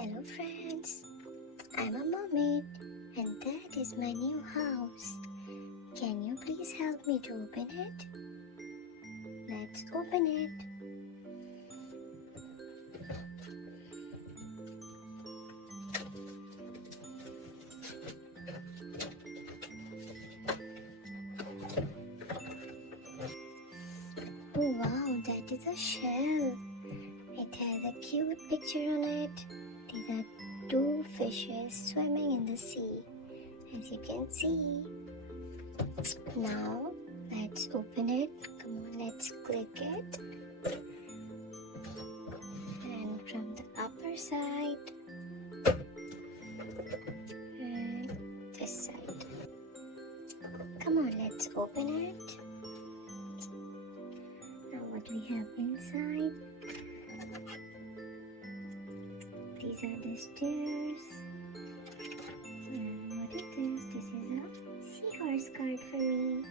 Hello friends, I'm a mermaid and that is my new house. Can you please help me to open it? Let's open it. Oh wow, that is a shell. It has a cute picture on it. These are two fishes swimming in the sea, as you can see. Now, let's open it. Come on, let's click it. And from the upper side, and this side. Come on, let's open it. Now, what we have inside? These are the stairs. And what is this? This is a seahorse card for me.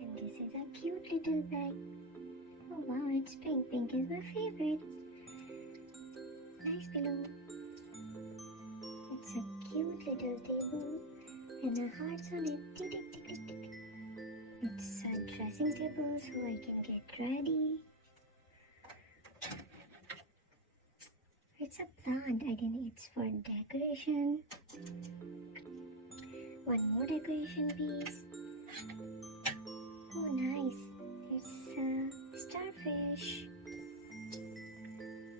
And this is a cute little bag. Oh wow, it's pink. Pink is my favorite. Nice pillow. It's a cute little table and a hearts on it. Tick, tick, tick, tick, tick. It's a dressing table so I can get ready. It's a plant. I think it's for decoration. One more decoration piece. Oh, nice. It's a starfish.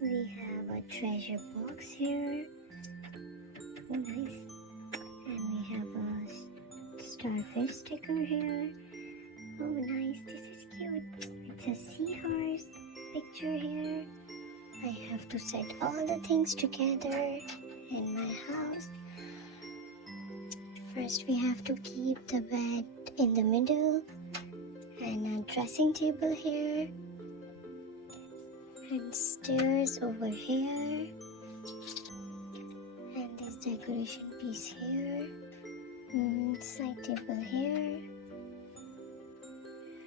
We have a treasure box here. Oh, nice. And we have a starfish sticker here. Oh, nice. This is cute. It's a seahorse picture here. I have to set all the things together in my house. First, we have to keep the bed in the middle and a dressing table here and stairs over here and this decoration piece here, side table here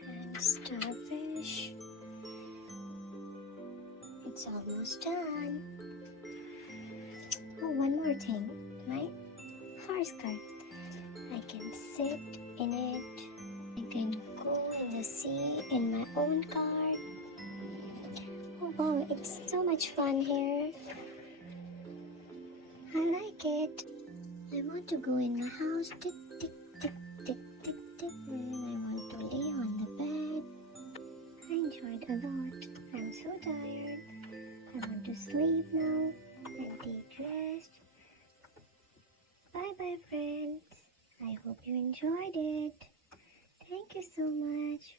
and starfish. It's almost done. Oh, one more thing. My horse cart. I can sit in it. I can go in the sea in my own car. Oh wow, it's so much fun here. I like it. I want to go in my house. Tick, tick, tick, tick, tick, tick. And I want to lay on the bed. I enjoyed a lot. I'm so tired. I want to sleep now and take rest. Bye bye friends. I hope you enjoyed it. Thank you so much.